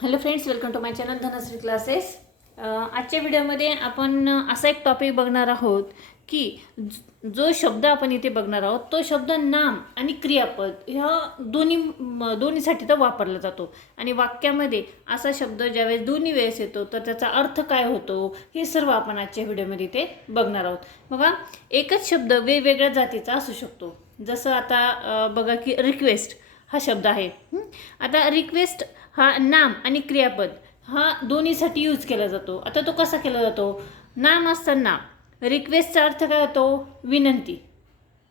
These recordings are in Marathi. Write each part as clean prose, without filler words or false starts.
Hello friends, welcome to my channel Dhanashree classes. आजच्या व्हिडिओमध्ये आपण असा एक टॉपिक बघणार आहोत की जो शब्द आपण इथे बघणार आहोत तो शब्द नाम आणि क्रियापद ह्या दोन्हीसाठी तर वापरला जातो. आणि वाक्यामध्ये असा शब्द ज्यावेळेस दोन्ही वेळेस येतो तर त्याचा अर्थ काय होतो हे सर्व आपण आजच्या व्हिडिओमध्ये इथे बघणार आहोत. बघा, एकच शब्द वेगवेगळ्या जातीचा असू शकतो. जसं आता बघा की रिक्वेस्ट हा शब्द आहे. आता रिक्वेस्ट हा नाम आणि क्रियापद हा दोन्हीसाठी यूज केला जातो. आता तो कसा केला जातो? नाम असताना रिक्वेस्टचा अर्थ काय होतो? विनंती.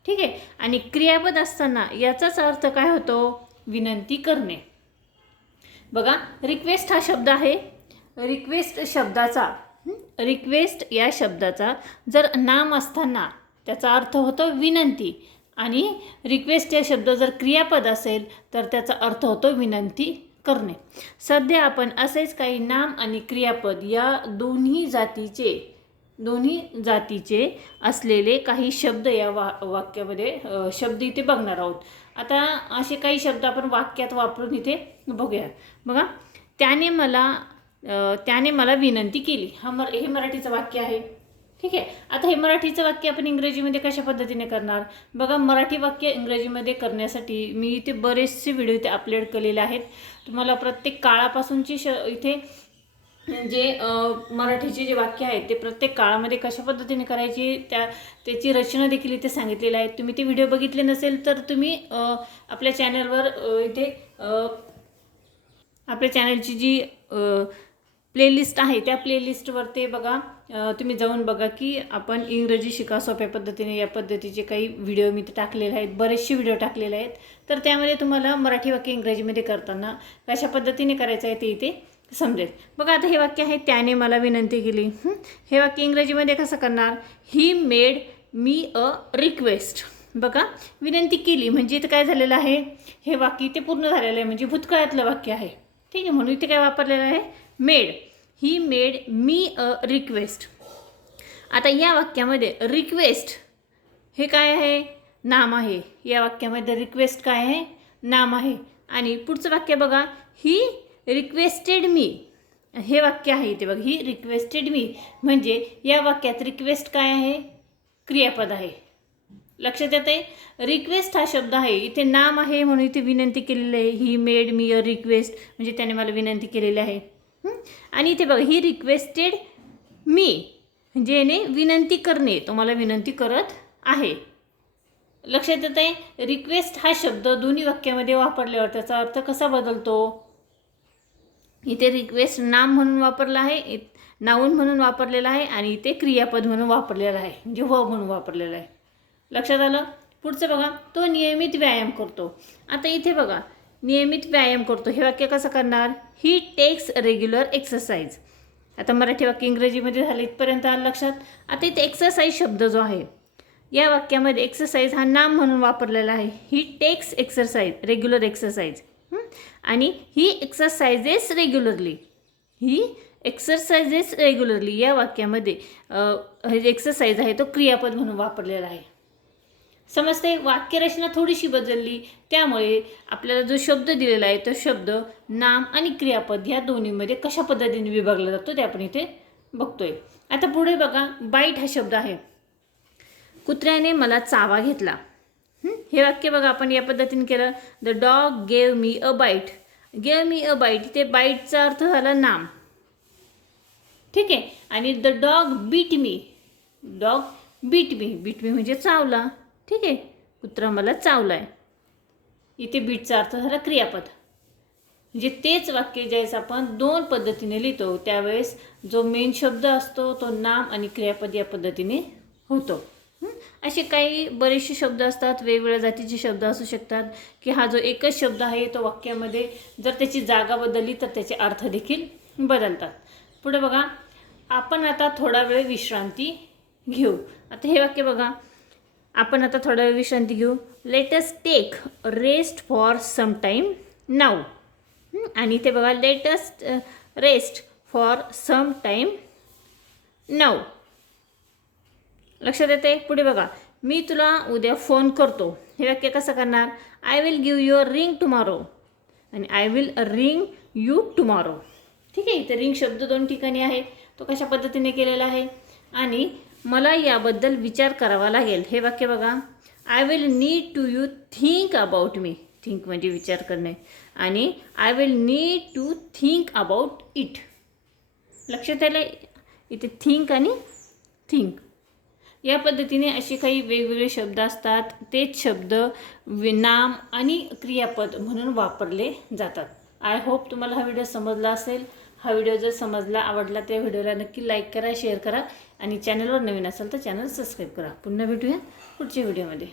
ठीक आहे. आणि क्रियापद असताना याचाच अर्थ काय होतो? विनंती करणे. बघा, रिक्वेस्ट हा शब्द आहे. रिक्वेस्ट या शब्दाचा जर नाम असताना त्याचा अर्थ होतो विनंती, आणि रिक्वेस्ट या शब्द जर क्रियापद असेल तर त्याचा अर्थ होतो विनंती करणे. सध्या आपण असेच काही नाम आणि क्रियापद या दोन्ही जातीचे असलेले काही शब्द या वाक्यामध्ये शब्द इथे बघणार आहोत. आता असे काही शब्द आपण वाक्यात वापरून इथे बघूया. बघा, त्याने मला विनंती केली. हे मराठीचं वाक्य आहे. ठीक आहे. आता हे मराठीचं वाक्य आपण इंग्रजीमध्ये कशा पद्धतीने करणार? बघा, मराठी वाक्य इंग्रजीमध्ये करण्यासाठी मी इथे बरेचसे व्हिडिओ इथे अपलोड केलेले आहेत. तुम्हाला प्रत्येक काळापासूनची इथे जे मराठीचे जे वाक्य आहेत ते प्रत्येक काळामध्ये कशा पद्धतीने करायची त्याची रचना देखील इथे सांगितलेली आहे. तुम्ही ते व्हिडिओ बघितले नसेल तर तुम्ही आपल्या चॅनलवर इथे आपल्या चॅनलची जी प्लेलिस्ट आहे त्या प्लेलिस्टवर ते बघा, तुम्ही जाऊन बघा की आपण इंग्रजी शिका सोप्या पद्धतीने या पद्धतीचे काही व्हिडिओ मी टाकलेले आहेत. बरेचसे व्हिडिओ टाकलेले आहेत. तर त्यामध्ये तुम्हाला मराठी वाक्य इंग्रजीमध्ये करताना कशा पद्धतीने करायचं आहे ते इथे समजेल. बघा, आता हे वाक्य आहे, त्याने मला विनंती केली. हे वाक्य इंग्रजीमध्ये कसं करणार? He made me a request. बघा, विनंती केली म्हणजे इथे काय झालेलं आहे? हे वाक्य इथे पूर्ण झालेलं आहे, म्हणजे भूतकाळातलं वाक्य आहे. ठीक आहे. म्हणून इथे काय वापरलेलं आहे? Made. He made me a request. आता या वाक्यामध्ये रिक्वेस्ट हे काय आहे? नाम आहे. या वाक्यामध्ये रिक्वेस्ट काय आहे? नाम आहे. आणि पुढचं वाक्य बघा, ही रिक्वेस्टेड मी. हे वाक्य आहे इथे बघा, ही रिक्वेस्टेड मी म्हणजे या वाक्यात रिक्वेस्ट काय आहे? क्रियापद आहे. लक्षात येत आहे? रिक्वेस्ट हा शब्द आहे, इथे नाम आहे म्हणून इथे विनंती केलेली आहे. He made me a request म्हणजे त्याने मला विनंती केलेली आहे. आणि इथे बघा, ही रिक्वेस्टेड मी म्हणजे याने विनंती करणे, तो मला विनंती करत आहे. लक्षात येत आहे? रिक्वेस्ट हा शब्द दोन्ही वाक्यामध्ये वापरल्यावर त्याचा अर्थ कसा बदलतो? इथे रिक्वेस्ट नाम म्हणून वापरला आहे, नाऊन म्हणून वापरलेला आहे, आणि इथे क्रियापद म्हणून वापरलेला आहे, म्हणजे म्हणून वापरलेला आहे. लक्षात आलं? पुढचं बघा, तो नियमित व्यायाम करतो. आता इथे बघा, नियमित व्यायाम करतो हे वाक्य कसं करणार? ही टेक्स रेग्युलर एक्सरसाइज. आता मराठी वाक्य इंग्रजीमध्ये झालं इथपर्यंत आलं लक्षात. आता इथे एक्सरसाइज शब्द जो आहे या वाक्यामध्ये एक्सरसाइज हा नाम म्हणून वापरलेला आहे. ही टेक्स एक्सरसाइज रेग्युलर एक्सरसाइज. आणि ही एक्सरसाइजेस रेग्युलरली या वाक्यामध्ये एक्सरसाइज आहे तो क्रियापद म्हणून वापरलेला आहे. समजते? वाक्यरचना थोडीशी बदलली, त्यामुळे आपल्याला जो शब्द दिलेला आहे तो शब्द नाम आणि क्रियापद या दोन्हीमध्ये कशा पद्धतीने विभागला जातो ते आपण इथे बघतोय. आता पुढे बघा, बाईट हा शब्द आहे. कुत्र्याने मला चावा घेतला. हे वाक्य बघा, आपण या पद्धतीने केलं, the dog gave me a bite. Gave me a bite, इथे बाईटचा अर्थ झाला नाम. ठीक आहे. आणि the dog beat me. Dog beat me म्हणजे चावला. ठीक आहे. कुत्रा मला चावलाय. इथे बीटचा अर्थ झाला क्रियापद. म्हणजे तेच वाक्य ज्यावेळेस आपण दोन पद्धतीने लिहितो त्यावेळेस जो मेन शब्द असतो तो नाम आणि क्रियापद या पद्धतीने होतो. असे काही बरेचसे शब्द असतात, वेगवेगळ्या जातीचे शब्द असू शकतात की हा जो एकच शब्द आहे तो वाक्यामध्ये जर त्याची जागा बदलली तर त्याचे अर्थ देखील बदलतात. पुढे बघा, आपण आता थोडा वेळ विश्रांती घेऊ. आता हे वाक्य बघा, आपण आता थोडा वेळ विश्रांती घेऊ. Let us take rest for some time now. आणि इथे बघा, let us rest for some time now. लक्षात येते? पुढे बघा, मी तुला उद्या फोन करतो. हे वाक्य कसं करणार? I will give your ring tomorrow. आणि I will ring you tomorrow. ठीक आहे. इथे रिंग शब्द 2 ठिकाणी आहे. तो कशा पद्धतीने केलेला आहे आणि मला याबद्दल विचार करावा लागेल. हे वाक्य बघा. I will need to you think about me. Think म्हणजे विचार करणे आणि I will need to think about it. लक्षात आलं. इथे थिंक आणि थिंक या पद्धतीने असे काही वेगवेगळे शब्द असतात. तेच शब्द नाम आणि क्रियापद म्हणून वापरले जातात. आय होप तुम्हाला हा व्हिडिओ समजला असेल. हा व्हिडिओ जर समजला आवडला त्या व्हिडिओला नक्की लाईक करा, शेअर करा आणि चॅनलवर नवीन असाल तर चॅनल सबस्क्राईब करा. पुन्हा भेटूया पुढच्या व्हिडिओमध्ये.